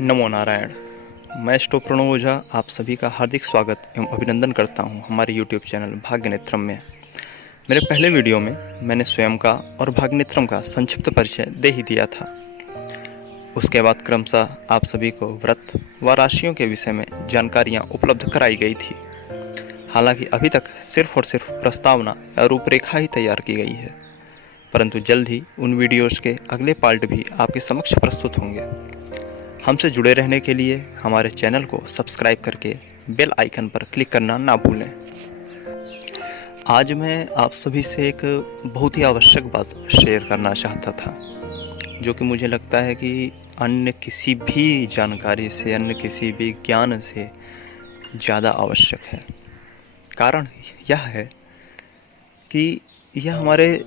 नमो नारायण। मैं प्रणव ओझा आप सभी का हार्दिक स्वागत एवं अभिनंदन करता हूं हमारे YouTube चैनल भाग्यनेत्रम में। मेरे पहले वीडियो में मैंने स्वयं का और भाग्यनेत्रम का संक्षिप्त परिचय दे ही दिया था। उसके बाद क्रमशः आप सभी को व्रत व राशियों के विषय में जानकारियां उपलब्ध कराई गई थी। हालांकि अभी तक सिर्फ और सिर्फ प्रस्तावना या रूपरेखा ही तैयार की गई है, परंतु जल्द ही उन वीडियोज़ के अगले पार्ट भी आपके समक्ष प्रस्तुत होंगे। हमसे जुड़े रहने के लिए हमारे चैनल को सब्सक्राइब करके बेल आइकन पर क्लिक करना ना भूलें। आज मैं आप सभी से एक बहुत ही आवश्यक बात शेयर करना चाहता था, जो कि मुझे लगता है कि अन्य किसी भी जानकारी से, अन्य किसी भी ज्ञान से ज़्यादा आवश्यक है। कारण यह है कि यह हमारे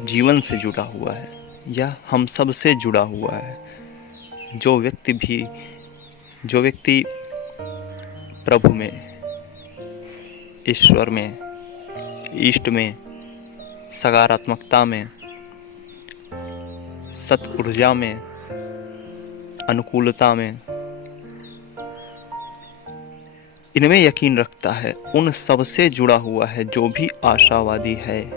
जीवन से जुड़ा हुआ है, यह हम सब से जुड़ा हुआ है। जो व्यक्ति प्रभु में, ईश्वर में, इष्ट में, सकारात्मकता में, सत ऊर्जा में, अनुकूलता में, इनमें यकीन रखता है, उन सब से जुड़ा हुआ है। जो भी आशावादी है,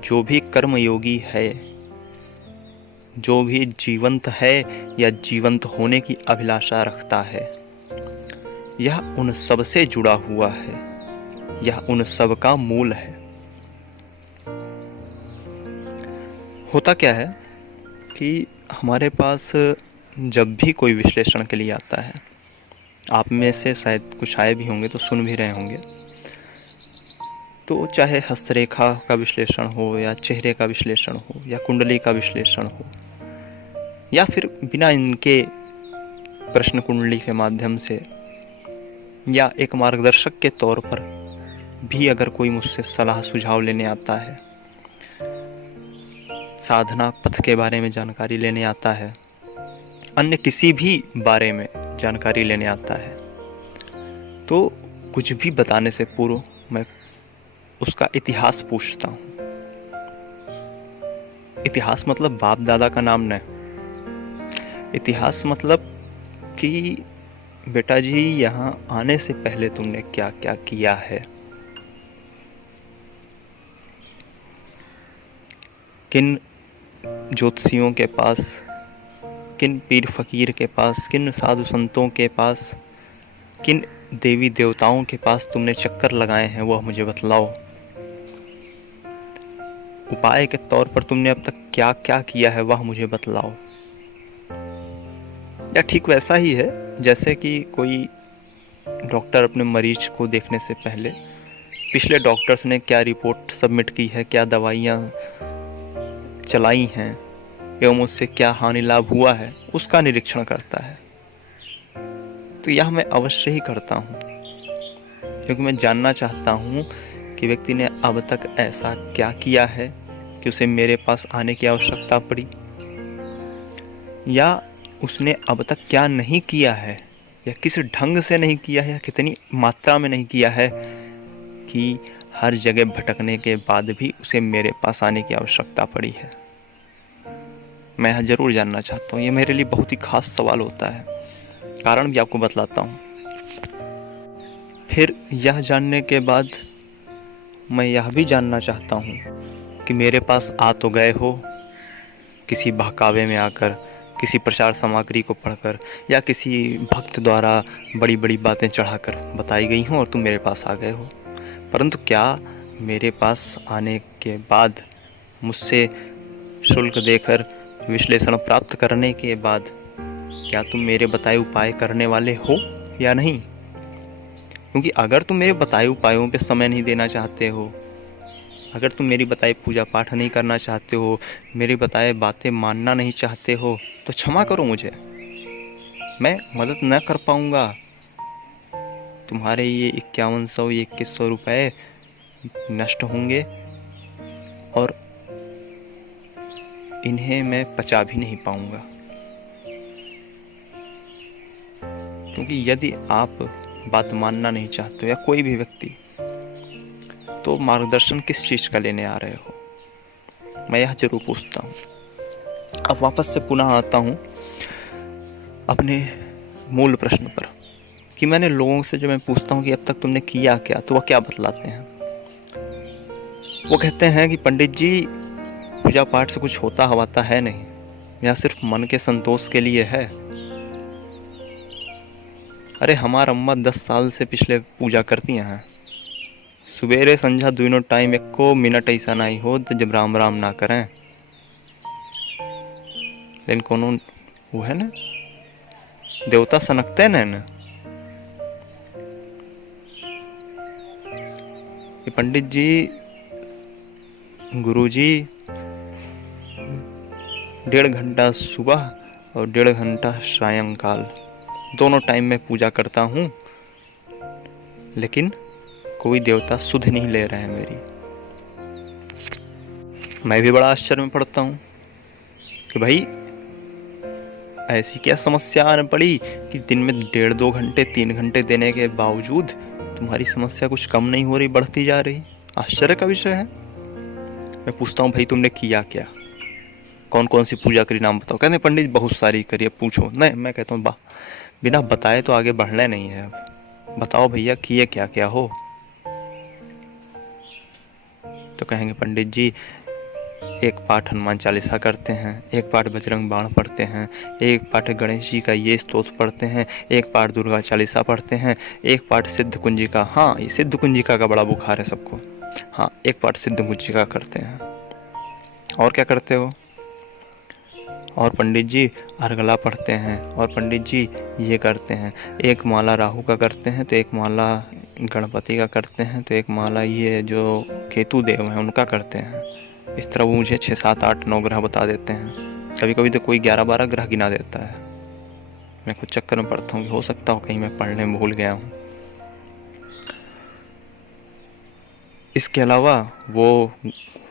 जो भी कर्मयोगी है, जो भी जीवंत है या जीवंत होने की अभिलाषा रखता है, यह उन सब से जुड़ा हुआ है, यह उन सब का मूल है। होता क्या है कि हमारे पास जब भी कोई विश्लेषण के लिए आता है, आप में से शायद कुछ आए भी होंगे तो सुन भी रहे होंगे, तो चाहे हस्तरेखा का विश्लेषण हो या चेहरे का विश्लेषण हो या कुंडली का विश्लेषण हो, या फिर बिना इनके प्रश्न कुंडली के माध्यम से या एक मार्गदर्शक के तौर पर भी अगर कोई मुझसे सलाह सुझाव लेने आता है, साधना पथ के बारे में जानकारी लेने आता है, अन्य किसी भी बारे में जानकारी लेने आता है, तो कुछ भी बताने से पूर्व मैं उसका इतिहास पूछता हूँ। इतिहास मतलब बाप दादा का नाम नहीं। इतिहास मतलब कि बेटा जी, यहाँ आने से पहले तुमने क्या क्या किया है, किन ज्योतिषियों के पास, किन पीर फकीर के पास, किन साधु संतों के पास, किन देवी देवताओं के पास तुमने चक्कर लगाए हैं, वह मुझे बतलाओ। उपाय के तौर पर तुमने अब तक क्या क्या किया है, वह मुझे बतलाओ। या ठीक वैसा ही है जैसे कि कोई डॉक्टर अपने मरीज को देखने से पहले पिछले डॉक्टर्स ने क्या रिपोर्ट सबमिट की है, क्या दवाइयाँ चलाई हैं एवं उससे क्या हानि लाभ हुआ है, उसका निरीक्षण करता है। तो यह मैं अवश्य ही करता हूँ, क्योंकि मैं जानना चाहता हूँ कि व्यक्ति ने अब तक ऐसा क्या किया है कि उसे मेरे पास आने की आवश्यकता पड़ी, या उसने अब तक क्या नहीं किया है, या किस ढंग से नहीं किया है, या कितनी मात्रा में नहीं किया है कि हर जगह भटकने के बाद भी उसे मेरे पास आने की आवश्यकता पड़ी है। मैं यह जरूर जानना चाहता हूँ। ये मेरे लिए बहुत ही खास सवाल होता है। कारण भी आपको बतलाता हूँ। फिर यह जानने के बाद मैं यह भी जानना चाहता हूँ कि मेरे पास आ तो गए हो किसी बहकावे में आकर, किसी प्रचार सामग्री को पढ़कर, या किसी भक्त द्वारा बड़ी बड़ी बातें चढ़ाकर बताई गई हों और तुम मेरे पास आ गए हो, परंतु क्या मेरे पास आने के बाद, मुझसे शुल्क देकर विश्लेषण प्राप्त करने के बाद, क्या तुम मेरे बताए उपाय करने वाले हो या नहीं? क्योंकि अगर तुम मेरे बताए उपायों पे समय नहीं देना चाहते हो, अगर तुम मेरी बताई पूजा पाठ नहीं करना चाहते हो, मेरी बताए बातें मानना नहीं चाहते हो, तो क्षमा करो मुझे, मैं मदद न कर पाऊंगा। तुम्हारे ये 5100 ये 2100 रुपये नष्ट होंगे और इन्हें मैं पचा भी नहीं पाऊंगा। क्योंकि यदि आप बात मानना नहीं चाहते हो, या कोई भी व्यक्ति, तो मार्गदर्शन किस चीज़ का लेने आ रहे हो, मैं यह जरूर पूछता हूँ। अब वापस से पुनः आता हूँ अपने मूल प्रश्न पर, कि मैंने लोगों से जब मैं पूछता हूँ कि अब तक तुमने किया क्या, तो वह क्या बतलाते हैं। वो कहते हैं कि पंडित जी, पूजा पाठ से कुछ होता हवाता है नहीं, यह सिर्फ मन के संतोष के लिए है। अरे हमार अम्मा 10 साल से पिछले पूजा करती हैं, सवेरे संझा दोनों टाइम, एक को मिनट ऐसा नहीं हो तो जब राम राम ना करें। लेकिन कोनो वो है ना, देवता सनकते न। ये पंडित जी, गुरु जी, 1.5 घंटा सुबह और 1.5 घंटा सायंकाल, दोनों टाइम में पूजा करता हूँ, लेकिन कोई देवता सुध नहीं ले रहे हैं मेरी। मैं भी बड़ा आश्चर्य में पड़ता हूँ कि भाई ऐसी क्या समस्या आने पड़ी कि दिन में 1.5-2 घंटे 3 घंटे देने के बावजूद तुम्हारी समस्या कुछ कम नहीं हो रही, बढ़ती जा रही। आश्चर्य का विषय है। मैं पूछता हूँ भाई तुमने किया क्या, कौन कौन सी पूजा करी, नाम बताओ। कहते पंडित बहुत सारी करी, अब पूछो। नहीं, मैं कहता हूँ बिना बताए तो आगे बढ़ना नहीं है। अब बताओ भैया किए क्या क्या हो। तो कहेंगे पंडित जी, एक पाठ हनुमान चालीसा करते हैं, एक पाठ बजरंग बाण पढ़ते हैं, एक पाठ गणेश जी का ये स्तोत्र पढ़ते हैं, एक पाठ दुर्गा चालीसा पढ़ते हैं, एक पाठ सिद्ध कुंजिका। हाँ, ये सिद्ध कुंजिका का बड़ा बुखार है सबको। हाँ, एक पाठ सिद्ध कुंजिका करते हैं। और क्या करते हो? और पंडित जी अर्गला पढ़ते हैं, और पंडित जी ये करते हैं, एक माला राहु का करते हैं, तो एक माला गणपति का करते हैं, तो एक माला ये जो केतु देव हैं उनका करते हैं। इस तरह वो मुझे 6, 7, 8, 9 ग्रह बता देते हैं। कभी कभी तो कोई 11-12 ग्रह गिना देता है। मैं खुद चक्कर में पड़ता हूँ कि हो सकता हो कहीं मैं पढ़ने में भूल गया हूँ। इसके अलावा वो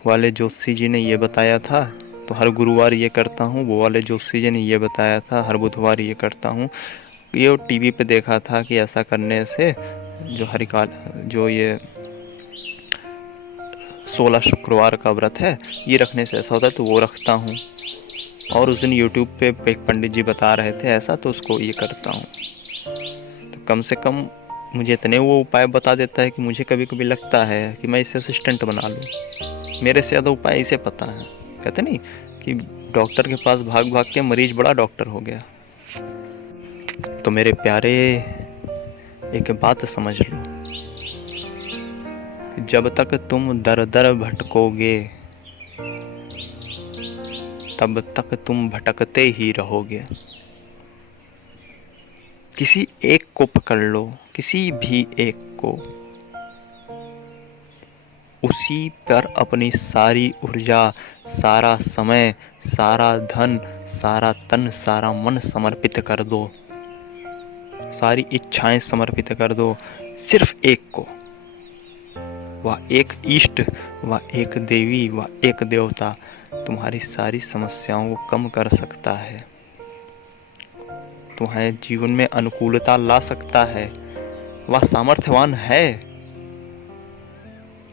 वाले ज्योतिषी जी ने ये बताया था तो हर गुरुवार ये करता हूँ, वो वाले ज्योतिषी जी ने ये बताया था हर बुधवार ये करता हूँ। ये टीवी पे देखा था कि ऐसा करने से जो हरिकाल, जो ये 16 शुक्रवार का व्रत है, ये रखने से ऐसा होता है, तो वो रखता हूँ। और उस दिन यूट्यूब पे एक पंडित जी बता रहे थे ऐसा, तो उसको ये करता हूँ। तो कम से कम मुझे इतने वो उपाय बता देता है कि मुझे कभी कभी लगता है कि मैं इसे असिस्टेंट बना लूँ। मेरे से ज़्यादा उपाय इसे पता है। कहते नहीं कि डॉक्टर के पास भाग भाग के मरीज बड़ा डॉक्टर हो गया। तो मेरे प्यारे, एक बात समझ लो, जब तक तुम दर दर भटकोगे तब तक तुम भटकते ही रहोगे। किसी एक को पकड़ लो, किसी भी एक को, उसी पर अपनी सारी ऊर्जा, सारा समय, सारा धन, सारा तन, सारा मन समर्पित कर दो, सारी इच्छाएं समर्पित कर दो। सिर्फ एक को, वह एक इष्ट, वह एक देवी, वह एक देवता तुम्हारी सारी समस्याओं को कम कर सकता है, तुम्हारे जीवन में अनुकूलता ला सकता है। वह सामर्थ्यवान है।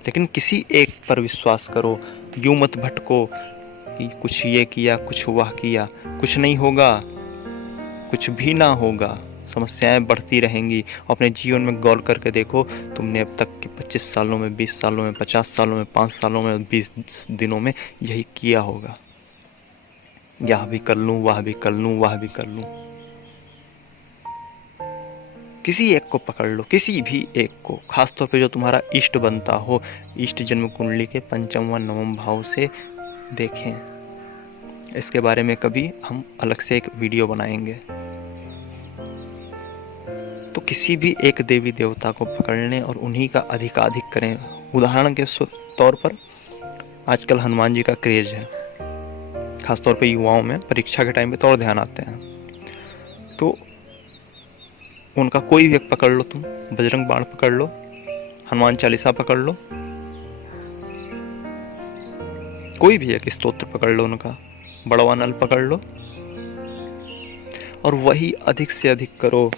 लेकिन किसी एक पर विश्वास करो, यूं मत भटको कि कुछ ये किया, कुछ वह किया, कुछ नहीं होगा, कुछ भी ना होगा, समस्याएं बढ़ती रहेंगी। अपने जीवन में गौर करके देखो, तुमने अब तक के 25 सालों में, 20 सालों में, 50 सालों में, 5 सालों में, 20 दिनों में यही किया होगा, यह भी कर लूं, वह भी कर लूं, वह भी कर लूं। किसी एक को पकड़ लो, किसी भी एक को, खासतौर पे जो तुम्हारा इष्ट बनता हो। इष्ट जन्म कुंडली के 5वां 9वां भाव से देखें। इसके बारे में कभी हम अलग से एक वीडियो बनाएंगे। तो किसी भी एक देवी देवता को पकड़ लें और उन्हीं का अधिकाधिक करें। उदाहरण के तौर पर आजकल हनुमान जी का क्रेज है, खासतौर पे युवाओं में परीक्षा के टाइम पे तो और ध्यान आते हैं। तो उनका कोई भी एक पकड़ लो, तुम बजरंग बाण पकड़ लो, हनुमान चालीसा पकड़ लो, कोई भी एक स्तोत्र पकड़ लो, उनका बड़वा नल पकड़ लो, और वही अधिक से अधिक करो।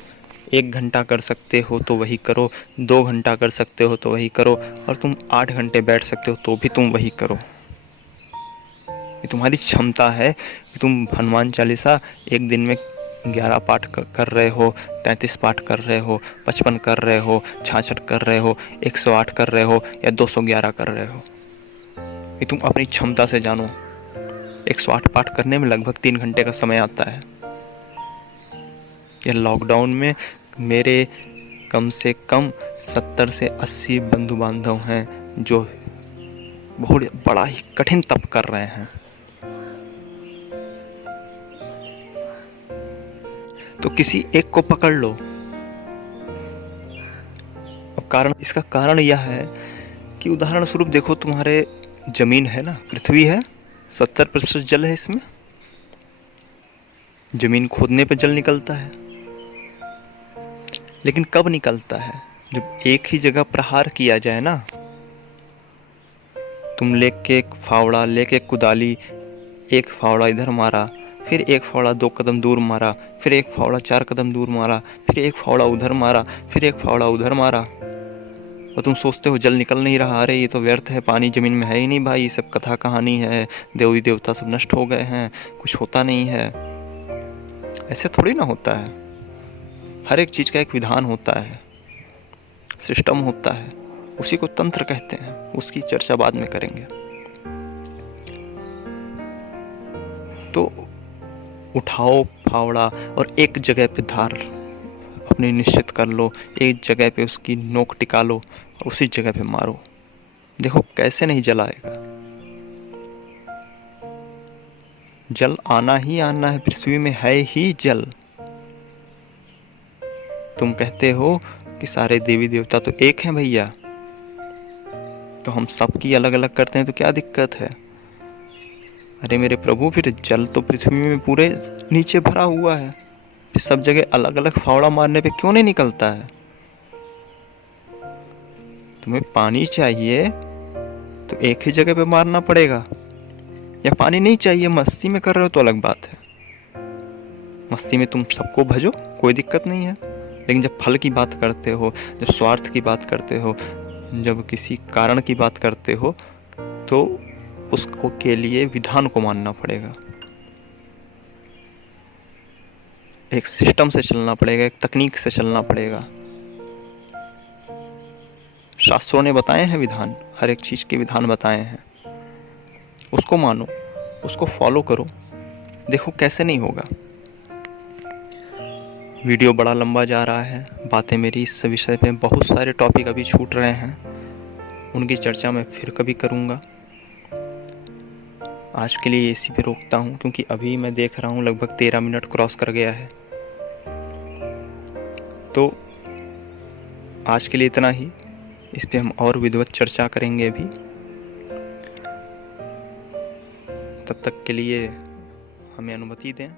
1 घंटा कर सकते हो तो वही करो, 2 घंटा कर सकते हो तो वही करो, और तुम 8 घंटे बैठ सकते हो तो भी तुम वही करो। ये तुम्हारी क्षमता है कि तुम हनुमान चालीसा एक दिन में 11 पाठ कर रहे हो, 33 पाठ कर रहे हो, 55 कर रहे हो, 66 कर रहे हो, 108 कर रहे हो या 211 कर रहे हो, ये तुम अपनी क्षमता से जानो। 108 पाठ करने में लगभग 3 घंटे का समय आता है। यह लॉकडाउन में मेरे कम से कम 70 से 80 बंधु बांधव हैं जो बहुत बड़ा ही कठिन तप कर रहे हैं। तो किसी एक को पकड़ लो। अब इसका कारण यह है कि उदाहरण स्वरूप देखो, तुम्हारे जमीन है ना, पृथ्वी है, 70% जल है इसमें। जमीन खोदने पे जल निकलता है, लेकिन कब निकलता है? जब एक ही जगह प्रहार किया जाए ना। तुम लेके एक फावड़ा, लेके कुदाली, एक फावड़ा इधर मारा, फिर एक फावड़ा 2 कदम दूर मारा, फिर एक फावड़ा 4 कदम दूर मारा, फिर एक फावड़ा उधर मारा, फिर एक फावड़ा उधर मारा, और तुम सोचते हो जल निकल नहीं रहा, अरे ये तो व्यर्थ है, पानी जमीन में है ही नहीं भाई, ये सब कथा कहानी है, देवी देवता सब नष्ट हो गए हैं, कुछ होता नहीं है। ऐसे थोड़ी ना होता है। हर एक चीज का एक विधान होता है, सिस्टम होता है, उसी को तंत्र कहते हैं। उसकी चर्चा बाद में करेंगे। तो उठाओ फावड़ा और एक जगह पे धार अपनी निश्चित कर लो, एक जगह पे उसकी नोक टिका लो और उसी जगह पे मारो। देखो कैसे नहीं जल आएगा। जल आना ही आना है, पृथ्वी में है ही जल। तुम कहते हो कि सारे देवी देवता तो एक हैं भैया, तो हम सबकी अलग अलग करते हैं तो क्या दिक्कत है? अरे मेरे प्रभु, फिर जल तो पृथ्वी में पूरे नीचे भरा हुआ है, फिर सब जगह अलग अलग फावड़ा मारने पे क्यों नहीं निकलता है? तुम्हें पानी चाहिए तो एक ही जगह पे मारना पड़ेगा, या पानी नहीं चाहिए, मस्ती में कर रहे हो तो अलग बात है। मस्ती में तुम सबको भजो, कोई दिक्कत नहीं है। लेकिन जब फल की बात करते हो, जब स्वार्थ की बात करते हो, जब किसी कारण की बात करते हो, तो उसको के लिए विधान को मानना पड़ेगा, एक सिस्टम से चलना पड़ेगा, एक तकनीक से चलना पड़ेगा। शास्त्रों ने बताए हैं विधान, हर एक चीज के विधान बताए हैं, उसको मानो, उसको फॉलो करो, देखो कैसे नहीं होगा। वीडियो बड़ा लंबा जा रहा है, बातें मेरी इस विषय पे बहुत सारे टॉपिक अभी छूट रहे हैं, उनकी चर्चा मैं फिर कभी करूँगा। आज के लिए इसी पे रोकता हूँ, क्योंकि अभी मैं देख रहा हूँ लगभग 13 मिनट क्रॉस कर गया है। तो आज के लिए इतना ही, इस पे हम और विधिवत चर्चा करेंगे अभी। तब तक के लिए हमें अनुमति दें।